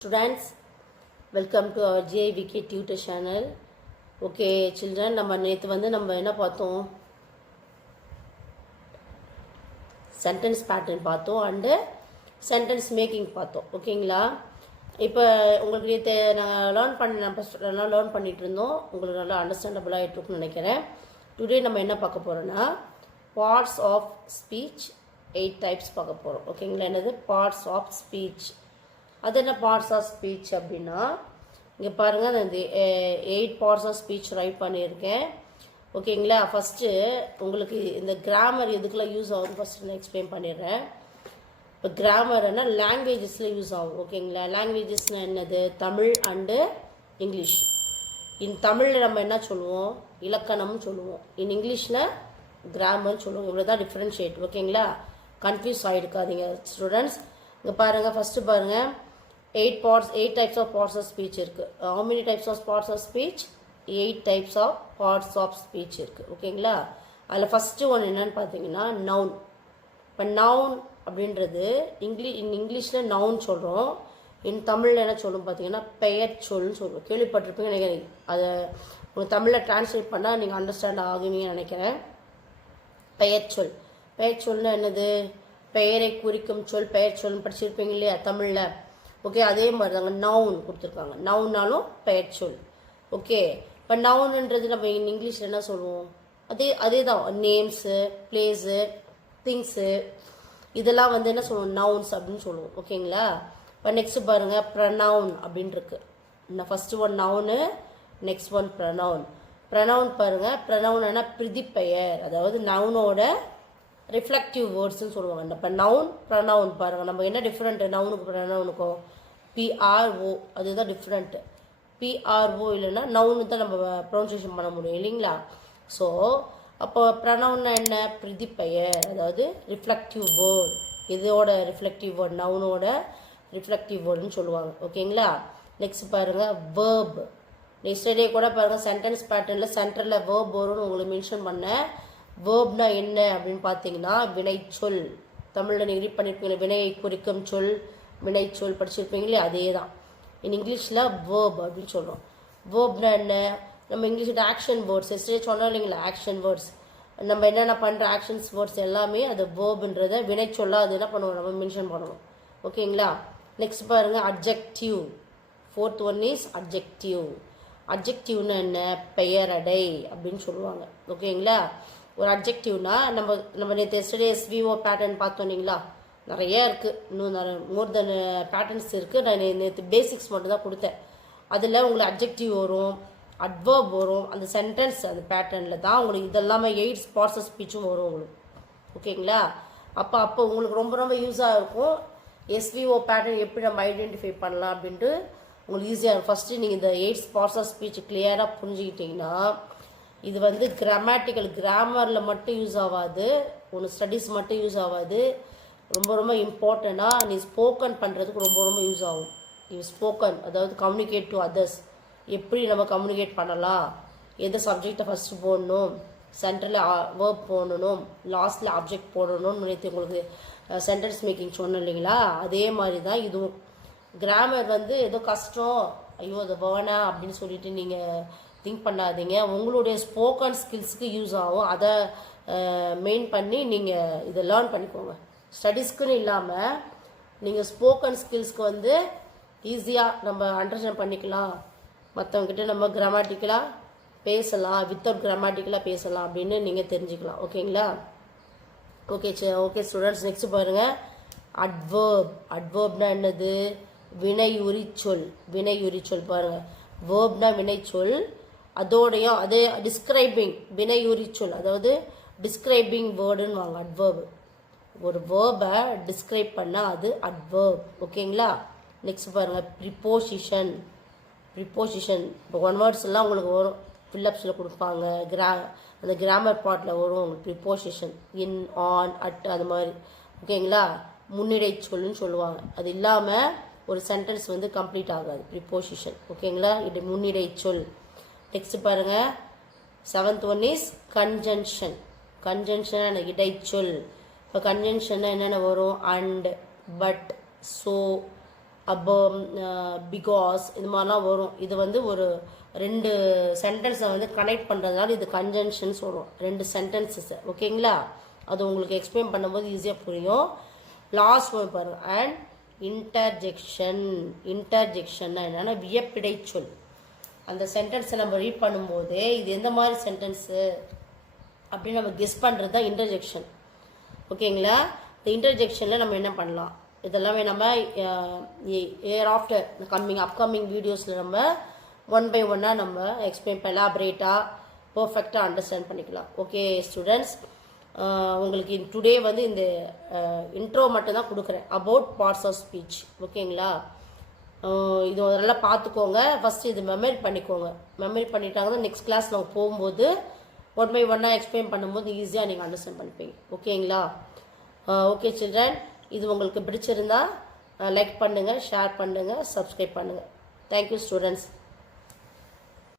Students, welcome to our JVK tutor channel. Okay children, நம்ம நேத்து நம்ம என்ன பார்த்தோம், sentence pattern பார்த்தோம் and sentence making பார்த்தோம். ஓகேங்களா? இப்போ உங்களுக்கு நேத்து நான் லேர்ன் பண்ணிட்டு இருந்தோம். உங்களுக்கு நல்லா அண்டர்ஸ்டாண்டபிள் ஆயிட்டு இருக்குன்னு நினைக்கிறேன். டுடே நம்ம என்ன பார்க்க போறோம்னா parts of speech 8 types பார்க்க போறோம். ஓகேங்களா? என்னது parts of speech. அது என்ன பார்ட்ஸ் ஆஃப் ஸ்பீச் அப்படின்னா, இங்கே பாருங்கள், நான் இந்த 8 பார்ட்ஸ் ஆஃப் ஸ்பீச் ரைட் பண்ணியிருக்கேன். ஓகேங்களா? ஃபஸ்ட்டு உங்களுக்கு இந்த கிராமர் எதுக்கெல்லாம் யூஸ் ஆகும் ஃபஸ்ட்டு நான் எக்ஸ்பிளைன் பண்ணிடுறேன். இப்போ கிராமர்னா லாங்குவேஜஸில் யூஸ் ஆகும். ஓகேங்களா? லாங்குவேஜஸ்னால் என்னது? Tamil and English. தமிழில் நம்ம என்ன சொல்லுவோம்? இலக்கணம்னு சொல்லுவோம். இங்கிலீஷில் கிராமர்னு சொல்லுவோம். இவ்வளோ தான் டிஃப்ரென்ஷியேட். ஓகேங்களா? கன்ஃபியூஸ் ஆகிருக்காதீங்க ஸ்டூடெண்ட்ஸ். இங்கே பாருங்கள், ஃபஸ்ட்டு பாருங்கள், 8 types of parts of speech இருக்குது. How many types of parts of speech? 8 types of parts of speech இருக்குது. ஓகேங்களா? அதில் ஃபஸ்ட்டு ஒன்று என்னன்னு பார்த்தீங்கன்னா நவுன். இப்போ நவுன் அப்படின்றது இங்கிலீஷில் நவுன் சொல்கிறோம். தமிழில் என்ன சொல்லும் பார்த்தீங்கன்னா பெயர் சொல்னு சொல்லுவோம். கேள்விப்பட்டிருப்பீங்க நினைக்கிறேன். அதை உங்களுக்கு தமிழில் டிரான்ஸ்லேட் பண்ணால் நீங்கள் அண்டர்ஸ்டாண்ட் ஆகுவீங்கன்னு நினைக்கிறேன். பெயர் சொல். பெயர் சொல்னா என்னது? பெயரை குறிக்கும் சொல் பெயர் சொல்னு படிச்சிருப்பீங்க இல்லையா தமிழில்? ஓகே, அதே மாதிரி தாங்க நவுன் கொடுத்துருக்காங்க. நவுன்னாலும் பெயர் சொல். ஓகே, இப்போ நவுன்ன்றது நம்ம இங்கிலீஷில் என்ன சொல்லுவோம்? அதே தான். நேம்ஸு, பிளேஸு, திங்ஸு, இதெல்லாம் என்ன சொல்லுவோம்? நவுன்ஸ் அப்படின்னு சொல்லுவோம். ஓகேங்களா? இப்போ நெக்ஸ்ட் பாருங்கள், ப்ரனவுன் அப்படின்னு இருக்கு. நான் first one noun, next one pronoun. Pronoun பாருங்கள், ப்ரனவுன்னா பிரதிப்பெயர், அதாவது நவுனோட ரிஃப்ளெக்டிவ் வேர்ட்ஸ்ன்னு சொல்லுவாங்க. இப்போ நவுன் ப்ரனவுன் பாருங்கள், நம்ம என்ன டிஃப்ரெண்ட்டு நவுனுக்கு ப்ரனவுனுக்கும்? PRO, அதுதான் டிஃப்ரெண்ட்டு. PRO இல்லைன்னா நவுனு தான் நம்ம ப்ரொனன்சியேஷன் பண்ண முடியும் இல்லைங்களா? ஸோ அப்போ ப்ரனவுன்னா என்ன? பிரதிப்பெயர், அதாவது ரிஃப்ளெக்டிவ் வேர்ட். இதோட ரிஃப்ளெக்டிவ் வேர்ட், நவுனோட ரிஃப்ளெக்டிவ் வேர்டுன்னு சொல்லுவாங்க. ஓகேங்களா? நெக்ஸ்ட் பாருங்கள், வேர்ப். நெக்ஸ்ட் டே கூட பாருங்கள், சென்டென்ஸ் பேட்டர்னில் சென்டரில் வேர்ப் வரும்னு உங்களுக்கு மென்ஷன் பண்ணேன். வேர்ப்னா என்ன அப்படின்னு பார்த்தீங்கன்னா வினைச்சொல். தமிழில் நீங்கள் ரீட் பண்ணியிருப்பீங்க, வினையை குறிக்கும் சொல், வினைச்சொல் படிச்சிருப்பீங்களே, அதே தான். இங்கிலீஷில் வேர்ப் அப்படின்னு சொல்கிறோம். வேர்ப்னா என்ன? நம்ம இங்கிலீஷில் ஆக்ஷன் வேர்ட்ஸ் எஸ்டே சொன்னோம் இல்லைங்களா? ஆக்ஷன் வேர்ட்ஸ், நம்ம என்னென்ன பண்ணுற ஆக்ஷன்ஸ் வேர்ட்ஸ் எல்லாமே அது வேர்ப்ன்றதை வினைச்சொல்லாக அது என்ன பண்ணுவோம்? நம்ம மென்ஷன் பண்ணணும். ஓகேங்களா? நெக்ஸ்ட் பாருங்கள், adjective. 4th one is adjective. அட்ஜெக்டிவ்னா என்ன? பெயரடை அப்படின்னு சொல்லுவாங்க. ஓகேங்களா? ஒரு அட்ஜெக்டிவ்னா நம்ம நேற்று எஸ்டர்டே SVO பேட்டர்ன் பார்த்தோம் இல்லைங்களா? நிறையா இருக்குது, இன்னும் மோர் தென் பேட்டர்ன்ஸ் இருக்குது. நான் நேற்று பேசிக்ஸ் மட்டும் தான் கொடுத்தேன். அதில் உங்களுக்கு அட்ஜெக்டிவ் வரும், அட்வர்ப் வரும். அந்த சென்டென்ஸ் அந்த பேட்டர்னில் தான் உங்களுக்கு இதெல்லாமே 8 பார்ட்ஸ் ஆஃப் ஸ்பீச்சும் வரும் உங்களுக்கு. ஓகேங்களா? அப்போ உங்களுக்கு ரொம்ப ரொம்ப யூஸாக இருக்கும். SVO பேட்டர்ன் எப்படி நம்ம ஐடென்டிஃபை பண்ணலாம் அப்படின்ட்டு உங்களுக்கு ஈஸியாக இருக்கும். ஃபஸ்ட்டு நீங்கள் இந்த 8 பார்ட்ஸ் ஆஃப் ஸ்பீச் கிளியராக புரிஞ்சுக்கிட்டிங்கன்னா இது கிராமட்டிக்கல் கிராமரில் மட்டும் யூஸ் ஆகாது, ஒன்று ஸ்டடீஸ் மட்டும் யூஸ் ஆகாது. ரொம்ப ரொம்ப இம்பார்ட்டண்ட்டாக நீ ஸ்போக்கன் பண்ணுறதுக்கு ரொம்ப ரொம்ப யூஸ் ஆகும். இது ஸ்போக்கன், அதாவது கம்யூனிகேட் டு அதர்ஸ். எப்படி நம்ம கம்யூனிகேட் பண்ணலாம், எந்த சப்ஜெக்டை ஃபஸ்ட்டு போடணும், சென்டரில் வேர்ப் போடணும், லாஸ்ட்டில் ஆப்ஜெக்ட் போடணும்னு நேற்று உங்களுக்கு சென்டென்ஸ் மேக்கிங் சொன்னோம் இல்லைங்களா? அதே மாதிரி தான் இதுவும். கிராமர் ஏதோ கஷ்டம், ஐயோ அதை வேணா அப்படின்னு சொல்லிட்டு நீங்கள் திங்க் பண்ணாதீங்க. உங்களுடைய ஸ்போக்கன் ஸ்கில்ஸுக்கு யூஸ் ஆகும். அதை மெயின் பண்ணி நீங்கள் இதை லேர்ன் பண்ணிக்கோங்க. ஸ்டடீஸ்க்குன்னு இல்லாமல் நீங்கள் ஸ்போக்கன் ஸ்கில்ஸ்க்கு ஈஸியாக நம்ம அண்டர்ஸ்டாண்ட் பண்ணிக்கலாம். மற்றவங்ககிட்ட நம்ம கிராமட்டிக்கலாக பேசலாம், வித்தவுட் கிராமட்டிக்கலாக பேசலாம் அப்படின்னு நீங்கள் தெரிஞ்சுக்கலாம். ஓகேங்களா? ஓகே ஸ்டூடெண்ட்ஸ், நெக்ஸ்ட் பாருங்கள், அட்வர்ப். அட்வர்ப்னா என்னது? வினையுரிச்சொல். வினையுரிச்சொல் பாருங்கள், வேர்ப்னா வினைச்சொல், அதோடையும் அதே டிஸ்கிரைபிங் வினையுரிச்சொல், அதாவது டிஸ்கிரைபிங் வேர்டுன்னு வாங்க அட்வர்ப். ஒரு வேர்பை டிஸ்கிரைப் பண்ணால் அது அட்வர்ப். ஓகேங்களா? நெக்ஸ்ட் பாருங்கள், ப்ரிப்போசிஷன். ப்ரிப்போசிஷன் இப்போ 1 வேர்ட்ஸ் எல்லாம் உங்களுக்கு வரும், ஃபில்லப்ஸில் கொடுப்பாங்க. அந்த கிராமர் பார்ட்டில் வரும் உங்களுக்கு ப்ரிப்போசிஷன். இன், ஆன், அட், அது மாதிரி. ஓகேங்களா? முன்னிடை சொல்லுன்னு சொல்லுவாங்க. அது இல்லாமல் ஒரு சென்டென்ஸ் கம்ப்ளீட் ஆகாது, ப்ரிப்போசிஷன். ஓகேங்களா? இது முன்னிடை சொல். நெக்ஸ்ட் பாருங்கள், 7th one is conjunction. Conjunction இடைச்சொல். இப்போ கன்ஜங்ஷன் என்னென்ன வரும்? அண்ட், பட், ஸோ, அப்போ பிகாஸ் இது மாதிரிலாம் வரும். இது வந்து ஒரு 2 சென்டென்ஸை வந்து கனெக்ட் பண்ணுறதுனால இது கன்ஜங்ஷன்ஸ் வரும், 2 சென்டென்சஸ். ஓகேங்களா? அது உங்களுக்கு எக்ஸ்பிளைன் பண்ணும்போது ஈஸியாக புரியும். லாஸ்ட் ஒன் பாருங்கள், அண்ட் இன்டர்ஜெக்ஷன். இன்டர்ஜெக்ஷன்னா என்னென்னா வியப்பிடை சொல். அந்த சென்டென்ஸை நம்ம ரீட் பண்ணும்போது இது எந்த மாதிரி சென்டென்ஸு அப்படின்னு நம்ம கெஸ் பண்ணுறது தான் இன்டர்ஜெக்ஷன். ஓகேங்களா? இந்த இன்டர்ஜெக்ஷனில் நம்ம என்ன பண்ணலாம், இதெல்லாமே நம்ம இயர் ஆஃப்டர் அப்கமிங் வீடியோஸில் நம்ம 1 by 1 நம்ம எக்ஸ்பிளைன் எலாபரேட்டாக பர்ஃபெக்டாக அண்டர்ஸ்டாண்ட் பண்ணிக்கலாம். ஓகே ஸ்டூடெண்ட்ஸ், உங்களுக்கு டுடே வந்து இந்த இன்ட்ரோ மட்டும்தான் கொடுக்குறேன் அபவுட் பார்ட்ஸ் ஆஃப் ஸ்பீச். ஓகேங்களா? இது நல்லா பார்த்துக்கோங்க. ஃபஸ்ட்டு இது மெமரி பண்ணிக்கோங்க. மெமரி பண்ணிட்டாங்கன்னா நெக்ஸ்ட் கிளாஸ் நம்ம போகும்போது 1 by 1 எக்ஸ்பிளைன் பண்ணும்போது ஈஸியாக நீங்கள் அண்டர்ஸ்டாண்ட் பண்ணிப்பீங்க. ஓகேங்களா? ஓகே சில்ட்ரன், இது உங்களுக்கு பிடிச்சிருந்தா லைக் பண்ணுங்கள், ஷேர் பண்ணுங்கள், சப்ஸ்கிரைப் பண்ணுங்கள். Thank you students.